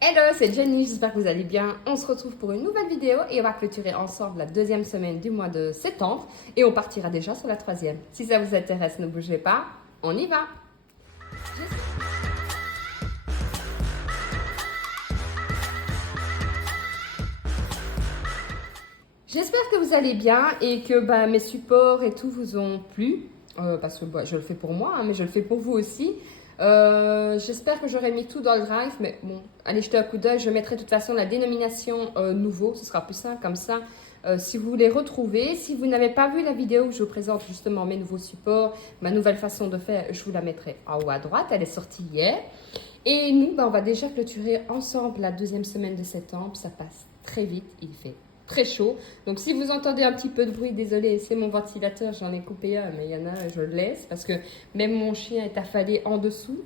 Hello, c'est Jenny, j'espère que vous allez bien. On se retrouve pour une nouvelle vidéo et on va clôturer ensemble la deuxième semaine du mois de septembre et on partira déjà sur la troisième. Si ça vous intéresse, ne bougez pas, on y va. J'espère que vous allez bien et que mes supports et tout vous ont plu. Parce que je le fais pour moi, mais je le fais pour vous aussi. J'espère que j'aurai mis tout dans le drive, mais bon, allez jeter un coup d'œil. Je mettrai de toute façon la dénomination nouveau, ce sera plus simple comme ça. Si vous voulez retrouver, si vous n'avez pas vu la vidéo où je vous présente justement mes nouveaux supports, ma nouvelle façon de faire, je vous la mettrai en haut à droite. Elle est sortie hier. Et nous, on va déjà clôturer ensemble la deuxième semaine de septembre. Ça passe très vite, il fait très chaud. Donc si vous entendez un petit peu de bruit, désolé, c'est mon ventilateur, j'en ai coupé un, mais il y en a, je le laisse parce que même mon chien est affalé en dessous.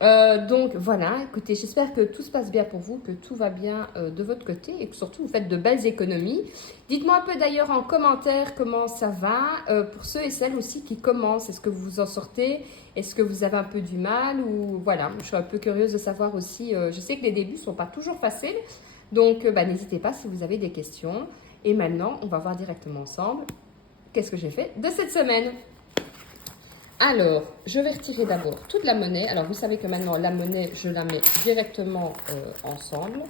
Donc voilà, écoutez, j'espère que tout se passe bien pour vous, que tout va bien de votre côté et que surtout vous faites de belles économies. Dites-moi un peu d'ailleurs en commentaire comment ça va, pour ceux et celles aussi qui commencent, est-ce que vous vous en sortez? Est-ce que vous avez un peu du mal ou voilà, je suis un peu curieuse de savoir aussi, je sais que les débuts ne sont pas toujours faciles, donc n'hésitez pas si vous avez des questions. Et maintenant, on va voir directement ensemble qu'est-ce que j'ai fait de cette semaine. Alors, je vais retirer d'abord toute la monnaie. Alors, vous savez que maintenant, la monnaie, je la mets directement ensemble.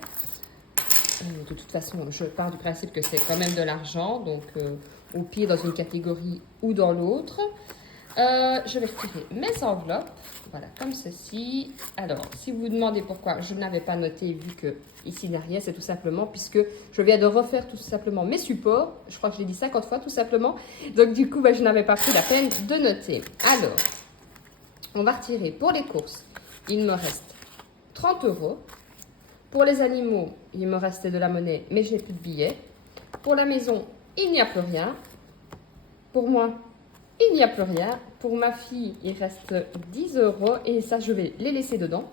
De toute façon, je pars du principe que c'est quand même de l'argent, donc au pire dans une catégorie ou dans l'autre. Je vais retirer mes enveloppes, voilà, comme ceci. Alors, si vous vous demandez pourquoi je n'avais pas noté, vu que ici derrière, c'est tout simplement puisque je viens de refaire tout simplement mes supports. Je crois que je l'ai dit 50 fois tout simplement. Donc, du coup, je n'avais pas pris la peine de noter. Alors, on va retirer pour les courses. Il me reste 30 euros. Pour les animaux, il me restait de la monnaie, mais je n'ai plus de billets. Pour la maison, il n'y a plus rien. Pour moi, il n'y a plus rien. Pour ma fille, il reste 10 euros et ça, je vais les laisser dedans.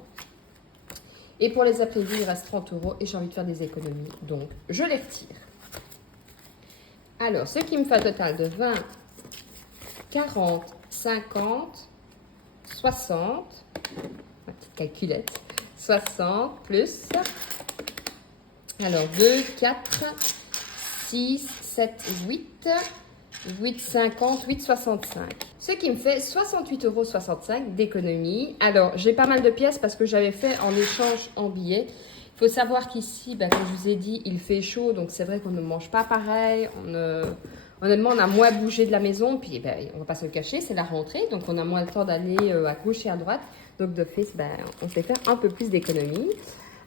Et pour les imprévus, il reste 30 euros et j'ai envie de faire des économies. Donc, je les retire. Alors, ce qui me fait un total de 20, 40, 50, 60. Ma petite calculette. 60 plus. Alors, 2, 4, 6, 7, 8. 8,50, 8,65. Ce qui me fait 68,65 € d'économie. Alors, j'ai pas mal de pièces parce que j'avais fait en échange en billets. Il faut savoir qu'ici, comme je vous ai dit, il fait chaud. Donc, c'est vrai qu'on ne mange pas pareil. Honnêtement, on a moins bougé de la maison. Puis, on va pas se le cacher, c'est la rentrée. Donc, on a moins le temps d'aller à gauche et à droite. Donc, d'office, on fait faire un peu plus d'économie.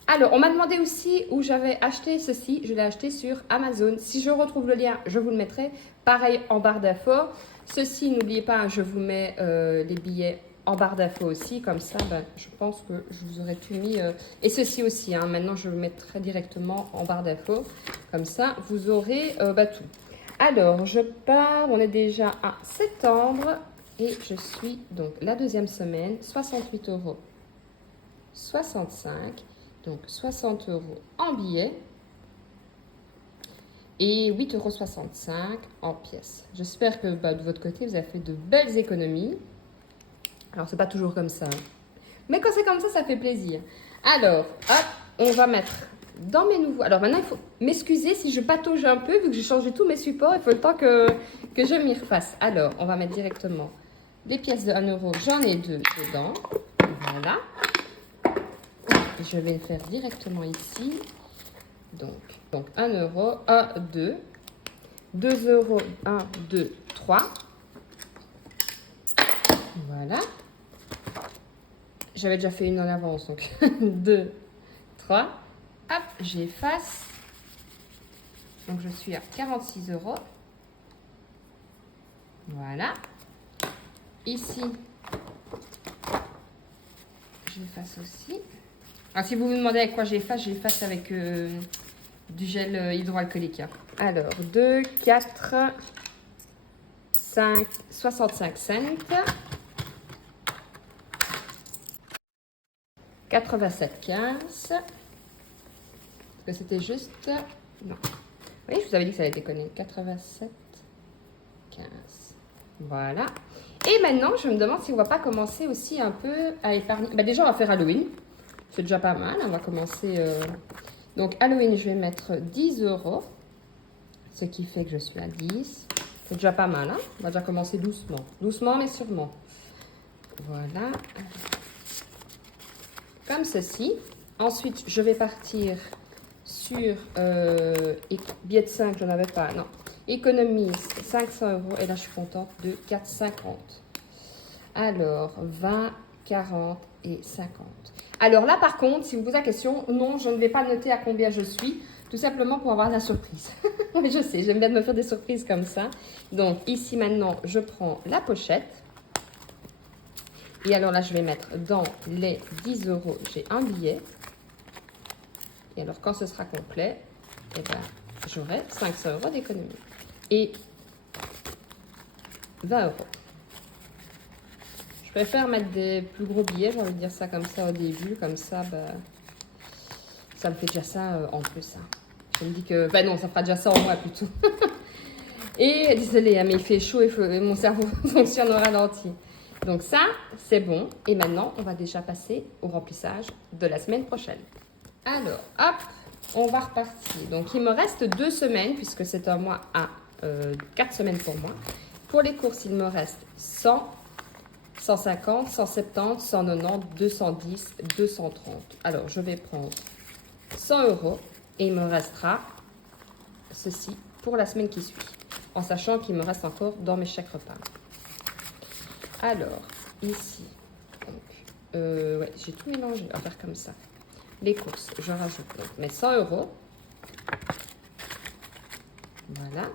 Alors, on m'a demandé aussi où j'avais acheté ceci. Je l'ai acheté sur Amazon. Si je retrouve le lien, je vous le mettrai. Pareil, en barre d'infos. Ceci, n'oubliez pas, je vous mets les billets en barre d'infos aussi. Comme ça, je pense que je vous aurais tout mis. Et ceci aussi, maintenant, je le mettrai directement en barre d'infos. Comme ça, vous aurez tout. Alors, je pars. On est déjà à septembre. Et je suis donc la deuxième semaine. 68,65 €. Donc 60 € en billets et 8,65 € en pièces. J'espère que de votre côté, vous avez fait de belles économies. Alors, c'est pas toujours comme ça, mais quand c'est comme ça fait plaisir. Alors, hop, on va mettre dans mes nouveaux... Alors maintenant, il faut m'excuser si je patauge un peu, vu que j'ai changé tous mes supports. Il faut le temps que je m'y refasse. Alors, on va mettre directement les pièces de 1 €. J'en ai 2 dedans. Voilà. Je vais le faire directement ici. Donc 1 €, 1, 2, 2 €, 1, 2, 3. Voilà. J'avais déjà fait une en avance, donc 2, 3. Hop, j'efface. Donc je suis à 46 €. Voilà. Ici, j'efface aussi. Alors, si vous vous demandez avec quoi j'efface avec du gel hydroalcoolique. Alors, 2, 4, 5, 65 cents. 87,15. Est-ce que c'était juste? Non. Oui, je vous avais dit que ça allait déconner. 87,15. Voilà. Et maintenant, je me demande si on ne va pas commencer aussi un peu à épargner. Déjà, on va faire Halloween. C'est déjà pas mal. On va commencer. Donc, Halloween, je vais mettre 10 euros. Ce qui fait que je suis à 10. C'est déjà pas mal. Hein? On va déjà commencer doucement. Doucement, mais sûrement. Voilà. Comme ceci. Ensuite, je vais partir sur billet de 5. Je n'en avais pas. Non. Économise 500 euros. Et là, je suis contente de 4,50. Alors, 20, 40 et 50. Alors là, par contre, si vous posez la question, non, je ne vais pas noter à combien je suis, tout simplement pour avoir la surprise. Mais je sais, j'aime bien me faire des surprises comme ça. Donc, ici, maintenant, je prends la pochette. Et alors là, je vais mettre dans les 10 euros, j'ai un billet. Et alors, quand ce sera complet, eh ben, j'aurai 500 euros d'économie. Et 20 euros. Je préfère mettre des plus gros billets, j'ai envie de dire ça comme ça au début, comme ça, bah, ça me fait déjà ça en plus. Hein. Je me dis que, bah non, ça fera déjà ça en moins plutôt. Et désolé, mais il fait chaud et mon cerveau fonctionne au ralenti. Donc ça, c'est bon. Et maintenant, on va déjà passer au remplissage de la semaine prochaine. Alors, hop, on va repartir. Donc, il me reste 2 semaines, puisque c'est un mois à 4 semaines pour moi. Pour les courses, il me reste 100, 150, 170, 190, 210, 230. Alors, je vais prendre 100 euros et il me restera ceci pour la semaine qui suit, en sachant qu'il me reste encore dans mes chèques repas. Alors, ici, donc, ouais, j'ai tout mélangé, on va faire comme ça. Les courses, je rajoute donc mes 100 euros. Voilà.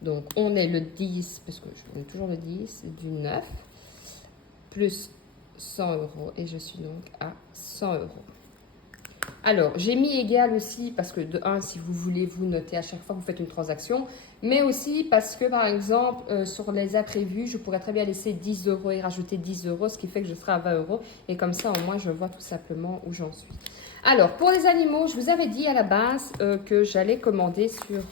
Donc, on est le 10, parce que je donne toujours le 10, du 9, plus 100 euros. Et je suis donc à 100 euros. Alors, j'ai mis égal aussi, parce que de 1, si vous voulez vous noter à chaque fois que vous faites une transaction, mais aussi parce que, par exemple, sur les imprévus, je pourrais très bien laisser 10 euros et rajouter 10 euros, ce qui fait que je serai à 20 euros. Et comme ça, au moins, je vois tout simplement où j'en suis. Alors, pour les animaux, je vous avais dit à la base que j'allais commander sur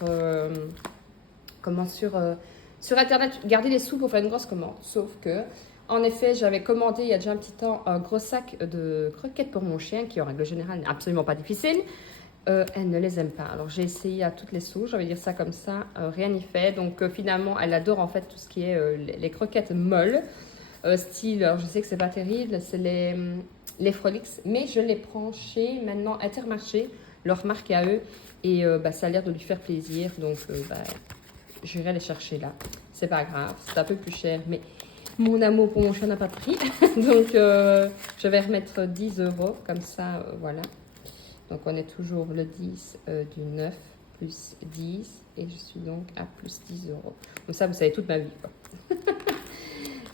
Internet, garder les sous pour faire une grosse commande. Sauf que, en effet, j'avais commandé il y a déjà un petit temps un gros sac de croquettes pour mon chien, qui en règle générale n'est absolument pas difficile. Elle ne les aime pas. Alors, j'ai essayé à toutes les sauces, je vais dire ça comme ça, rien n'y fait. Donc, finalement, elle adore en fait tout ce qui est les croquettes molles. Style, alors je sais que c'est pas terrible, c'est les Frolix, mais je les prends chez maintenant Intermarché, leur marque à eux, et ça a l'air de lui faire plaisir, donc j'irai les chercher là. C'est pas grave, c'est un peu plus cher, mais mon amour pour mon chien n'a pas de prix, donc je vais remettre 10 euros, comme ça, voilà. Donc on est toujours le 10 du 9 plus 10, et je suis donc à plus 10 euros. Comme ça, vous savez toute ma vie, quoi.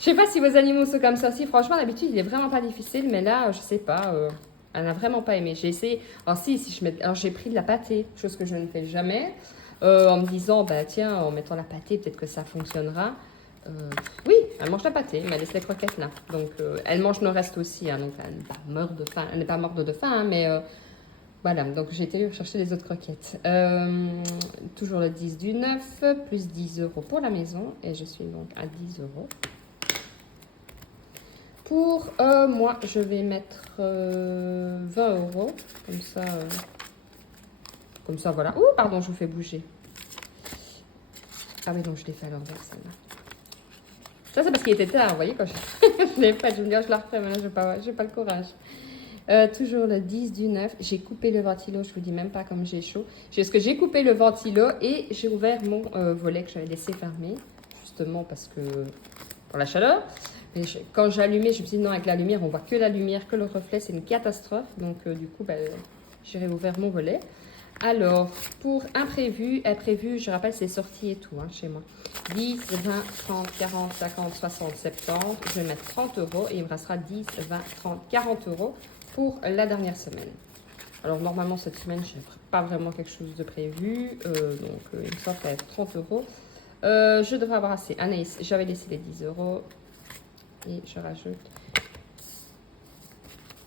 Je sais pas si vos animaux sont comme ça aussi. Franchement, d'habitude, il est vraiment pas difficile. Mais là, je sais pas. Elle n'a vraiment pas aimé. J'ai essayé. Alors, si je mets... Alors, j'ai pris de la pâtée, chose que je ne fais jamais. En me disant, bah tiens, en mettant la pâtée, peut-être que ça fonctionnera. Oui, elle mange la pâtée, mais elle laisse les croquettes là. Donc, elle mange le reste aussi. Hein, donc, elle n'est pas morte de faim. Elle n'est pas morte de faim, hein, mais voilà. Donc, j'ai été chercher les autres croquettes. Toujours le 10 du 9, plus 10 euros pour la maison. Et je suis donc à 10 euros. Pour moi, je vais mettre 20 euros. Comme ça, voilà. Ouh, pardon, je vous fais bouger. Ah oui, donc je l'ai fait à l'envers, celle-là. Ça, c'est parce qu'il était tard, vous voyez, quand je l'ai fait. Je me dis, je la refais, mais là, je n'ai pas le courage. Toujours le 10 du 9. J'ai coupé le ventilo, je vous dis même pas comme j'ai chaud. Parce que j'ai coupé le ventilo et j'ai ouvert mon volet que j'avais laissé fermé. Justement parce que... pour la chaleur. Mais quand j'ai allumé, je me suis dit non, avec la lumière, on voit que la lumière, que le reflet, c'est une catastrophe. Donc, du coup, j'ai réouvert mon volet. Alors, pour imprévu, je rappelle, c'est sorti et tout hein, chez moi. 10, 20, 30, 40, 50, 60, 70. Je vais mettre 30 euros et il me restera 10, 20, 30, 40 euros pour la dernière semaine. Alors, normalement, cette semaine, je n'ai pas vraiment quelque chose de prévu. Donc, il me semble qu'il y a 30 euros. Je devrais avoir assez. Anaïs, j'avais laissé les 10 euros. Et je rajoute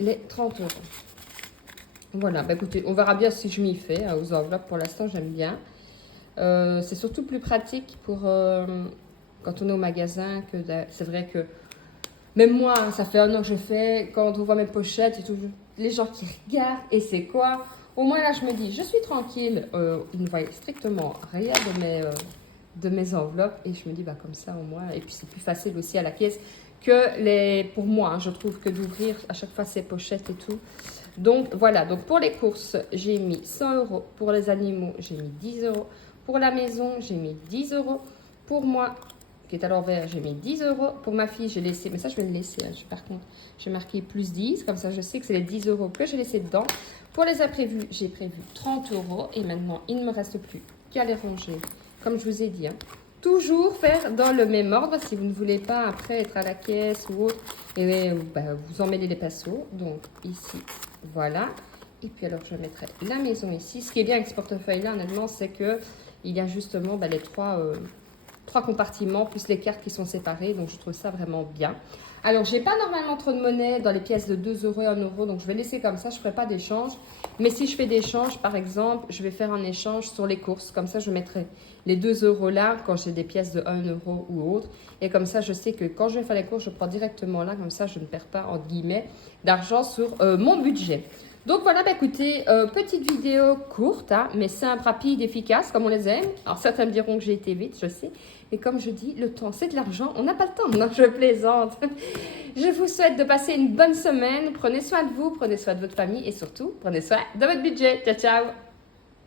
les 30 euros. Voilà, écoutez, on verra bien si je m'y fais aux enveloppes. Pour l'instant, j'aime bien. C'est surtout plus pratique pour quand on est au magasin. C'est vrai que même moi, ça fait 1 an que je fais. Quand on voit mes pochettes et tout, les gens qui regardent et c'est quoi. Au moins là, je me dis, je suis tranquille. Ils ne voient strictement rien de mes enveloppes. Et je me dis, bah comme ça au moins. Et puis c'est plus facile aussi à la caisse que pour moi, hein, je trouve que d'ouvrir à chaque fois ces pochettes et tout. Donc voilà, donc pour les courses, j'ai mis 100 euros. Pour les animaux, j'ai mis 10 euros. Pour la maison, j'ai mis 10 euros. Pour moi, qui est à l'envers, j'ai mis 10 euros. Pour ma fille, j'ai laissé, mais ça je vais le laisser. Hein, par contre, j'ai marqué plus 10, comme ça je sais que c'est les 10 euros que j'ai laissé dedans. Pour les imprévus, j'ai prévu 30 euros. Et maintenant, il ne me reste plus qu'à les ranger, comme je vous ai dit. Hein. Toujours faire dans le même ordre si vous ne voulez pas après être à la caisse ou autre. Et vous emmêlez les pinceaux. Donc ici, voilà. Et puis alors, je mettrai la maison ici. Ce qui est bien avec ce portefeuille-là, honnêtement, c'est que il y a justement les trois compartiments, plus les cartes qui sont séparées. Donc, je trouve ça vraiment bien. Alors, j'ai pas normalement trop de monnaie dans les pièces de 2 euros et 1 euro. Donc, je vais laisser comme ça. Je ne ferai pas d'échange. Mais si je fais d'échange, par exemple, je vais faire un échange sur les courses. Comme ça, je mettrai les 2 euros là quand j'ai des pièces de 1 euro ou autre. Et comme ça, je sais que quand je vais faire les courses, je prends directement là. Comme ça, je ne perds pas, entre guillemets, d'argent sur mon budget. Donc voilà, écoutez, petite vidéo courte, hein, mais simple, rapide, efficace, comme on les aime. Alors certains me diront que j'ai été vite, je sais. Et comme je dis, le temps, c'est de l'argent. On n'a pas le temps. Non, je plaisante. Je vous souhaite de passer une bonne semaine. Prenez soin de vous, prenez soin de votre famille et surtout, prenez soin de votre budget. Ciao, ciao.